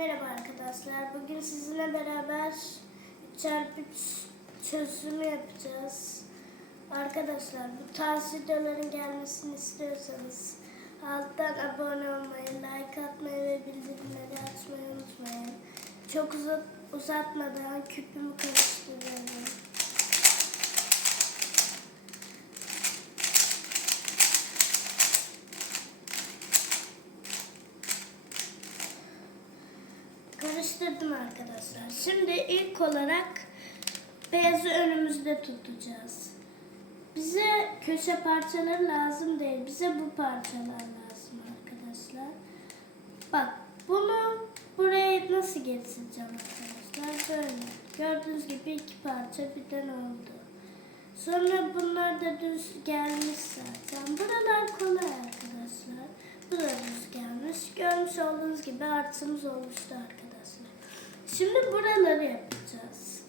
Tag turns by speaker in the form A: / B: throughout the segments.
A: Merhaba arkadaşlar. Bugün sizinle beraber 3 çarpı 3 çözümü yapacağız. Arkadaşlar bu tarz videoların gelmesini istiyorsanız alttan abone olmayı, like atmayı ve bildirimleri açmayı unutmayın. Çok uzat, uzatmadan küpümü karıştırıyorum. Karıştırdım arkadaşlar. Şimdi ilk olarak beyazı önümüzde tutacağız. Bize köşe parçaları lazım değil. Bize bu parçalar lazım arkadaşlar. Bak bunu buraya nasıl getireceğim arkadaşlar? Böyle. Gördüğünüz gibi iki parça birden oldu. Sonra bunlar da düz gelmiş zaten. Buralar kolay arkadaşlar. Bu düz gelmiş. Görmüş olduğunuz gibi artımız oluştu arkadaşlar. Şimdi buraları yapacağız.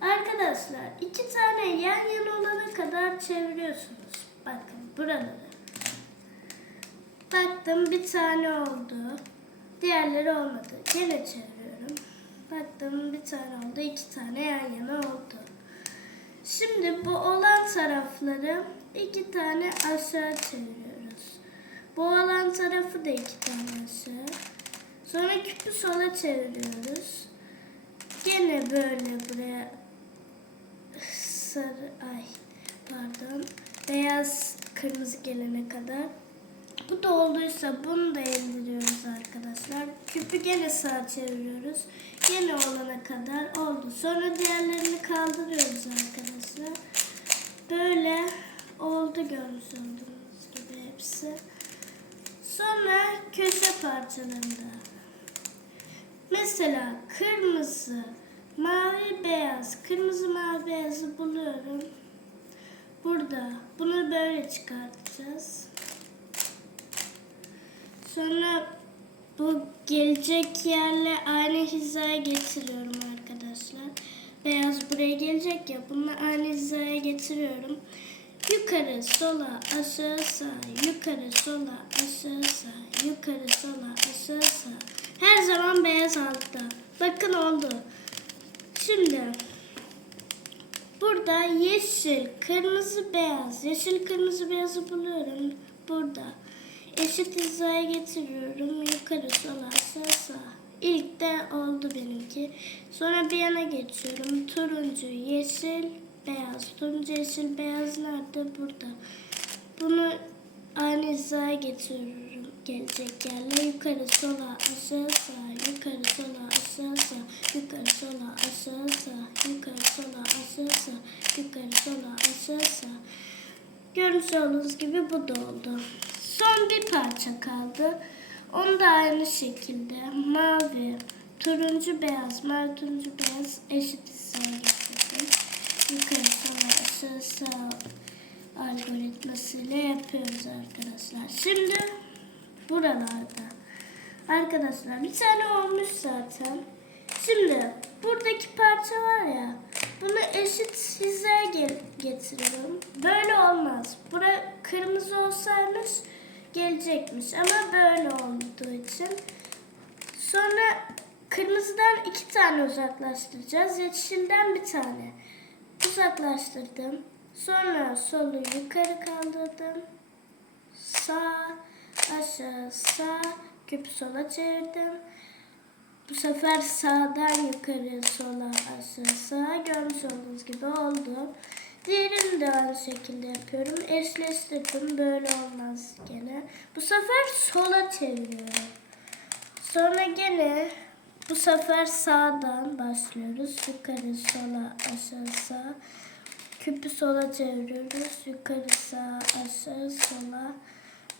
A: Arkadaşlar iki tane yan yana olana kadar çeviriyorsunuz. Bakın buraları. Baktım bir tane oldu. Diğerleri olmadı. Yine çeviriyorum. Baktım bir tane oldu. iki tane yan yana oldu. Şimdi bu olan tarafları iki tane aşağı çeviriyoruz. Bu olan tarafı da iki tane aşağı. Sonra küpü sola çeviriyoruz. Gene böyle buraya sarı ay pardon beyaz kırmızı gelene kadar. Bu da olduysa bunu da indiriyoruz arkadaşlar. Küpü gene sağa çeviriyoruz. Gene olana kadar oldu. Sonra diğerlerini kaldırıyoruz arkadaşlar. Böyle oldu görmüş olduğunuz gibi hepsi. Sonra köşe parçalarında. Mesela kırmızı, mavi, beyaz. Kırmızı, mavi, beyazı buluyorum. Burada. Bunu böyle çıkartacağız. Sonra bu gelecek yerle aynı hizaya getiriyorum arkadaşlar. Beyaz buraya gelecek ya. Bunu aynı hizaya getiriyorum. Yukarı, sola, aşağı, sağ. Yukarı, sola, aşağı, sağ. Yukarı, sola, aşağı, sağ. Her zaman beyaz altta. Bakın oldu. Şimdi burada yeşil, kırmızı, beyaz. Yeşil, kırmızı, beyazı buluyorum. Burada. Eşit hizaya getiriyorum. Yukarı, sola, aşağı, sağ. İlk de oldu benimki. Sonra bir yana geçiyorum. Turuncu, yeşil, beyaz. Turuncu, yeşil, beyaz nerede? Burada. Bunu aynı hizaya getiriyorum. Gelecek yerle yukarı, sola, aşağı, sağ. Yukarı, sola, aşağı, sağ. Yukarı, sola, aşağı, sağ. Yukarı, sola, aşağı, sağ. Yukarı, sola, aşağı, sağ. Görmüş olduğunuz gibi bu da oldu. Son bir parça kaldı. Onu da aynı şekilde mavi, turuncu, beyaz, mavi, turuncu, beyaz eşit hizaya getirdim. Yukarı, sola, aşağı, sağ algoritmasıyla yapıyoruz arkadaşlar. Şimdi buralarda. Arkadaşlar bir tane olmuş zaten. Şimdi buradaki parça var ya bunu eşit hizaya getiriyorum. Böyle olmaz. Bura kırmızı olsaymış gelecekmiş ama böyle olduğu için. Sonra kırmızıdan iki tane uzaklaştıracağız. Yeşilden bir tane. Uzaklaştırdım. Sonra solu yukarı kaldırdım. Sağ, aşağı, sağ, küp sola çevirdim. Bu sefer sağdan yukarı, sola, aşağı, sağa görmüş olduğunuz gibi oldu. Diğerini de aynı şekilde yapıyorum. Eşleştirdim. Böyle olmaz gene. Bu sefer sola çeviriyorum. Sonra gene bu sefer sağdan başlıyoruz. Yukarı, sola, aşağı, sağ. Küpü sola çeviriyoruz. Yukarı, sağ, aşağı, sola.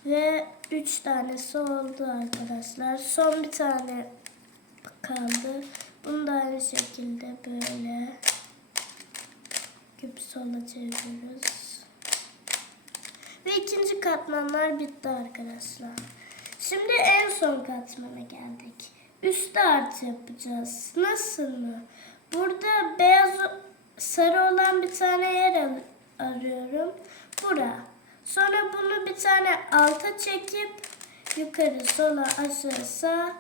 A: Ve üç tanesi oldu arkadaşlar. Son bir tane kaldı. Bunu da aynı şekilde böyle küp sola çeviriyoruz. Ve ikinci katmanlar bitti arkadaşlar. Şimdi en son katmana geldik. Üstte artı yapacağız. Nasıl mı? Burada beyaz sarı olan bir tane yer arıyorum. Bura. Sonra bunu bir tane alta çekip yukarı sola aşağı sağ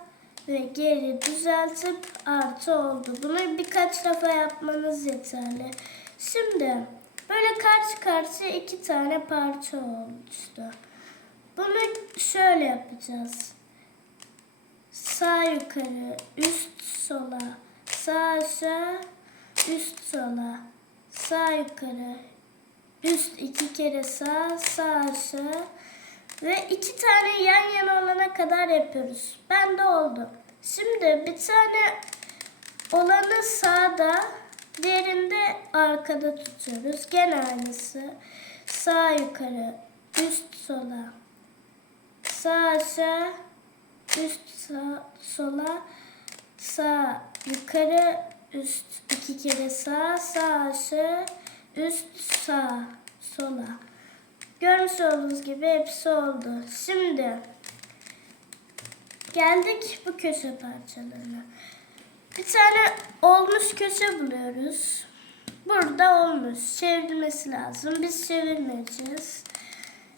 A: ve geri düzeltip artı oldu. Bunu birkaç defa yapmanız yeterli. Şimdi böyle karşı karşıya iki tane parça oluştu. Bunu şöyle yapacağız. Sağ yukarı, üst sola, sağ aşağı, üst sola, sağ yukarı, üst iki kere sağ, sağ aşağı ve iki tane yan yana olana kadar yapıyoruz. Ben de oldu. Şimdi bir tane olanı sağda, diğerinde arkada tutuyoruz. Gene aynısı. Sağ yukarı, üst sola, sağ aşağı, üst sağ, sola, sağ yukarı, üst iki kere sağ, sağ aşağı, üst sağ, sola. Görmüş olduğunuz gibi hepsi oldu. Şimdi geldik bu köşe parçalarına. Bir tane olmuş köşe buluyoruz. Burada olmuş. Çevrilmesi lazım. Biz çevirmeyeceğiz.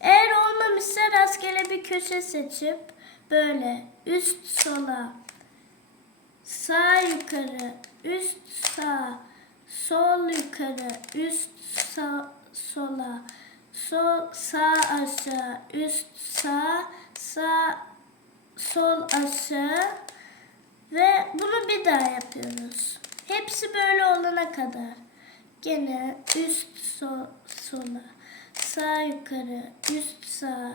A: Eğer olmamışsa rastgele bir köşe seçip böyle üst sola, sağ yukarı, üst sağ, sol yukarı, üst sağ, sola, sol sağ aşağı, üst sağ, sağ sol aşağı ve bunu bir daha yapıyoruz. Hepsi böyle olana kadar. Gene üst sol, sola, sağ yukarı, üst sağ,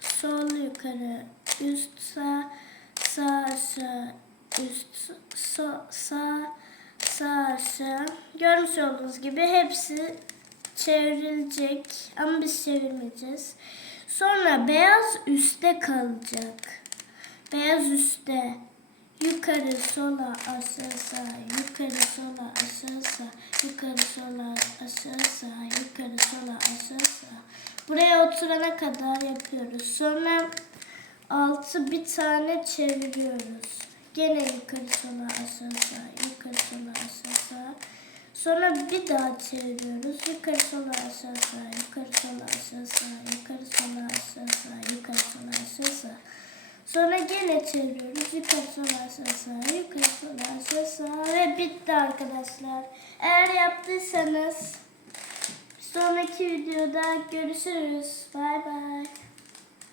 A: sol yukarı, üst sağ, sağ aşağı, üst so, sağ, sağ aşağı. Görmüş olduğunuz gibi hepsi çevrilecek ama biz çevirmeyeceğiz. Sonra beyaz üstte kalacak. Beyaz üstte yukarı sola aşağı sağ yukarı sola aşağı sağ yukarı sola aşağı sağ yukarı sola aşağı sağ. Buraya oturana kadar yapıyoruz. Sonra altı bir tane çeviriyoruz. Gene yukarı sola aşağı sağ yukarı sola aşağı sağ. Sonra bir daha çeviriyoruz. Yukarı sola aşağı sağ, yukarı sola aşağı sağ, yukarı sola aşağı sağ, yukarı sola aşağı sağ. Sonra gene çeviriyoruz. Yukarı sola aşağı sağ, yukarı sola aşağı sağ ve bitti arkadaşlar. Eğer yaptıysanız sonraki videoda görüşürüz. Bay bay.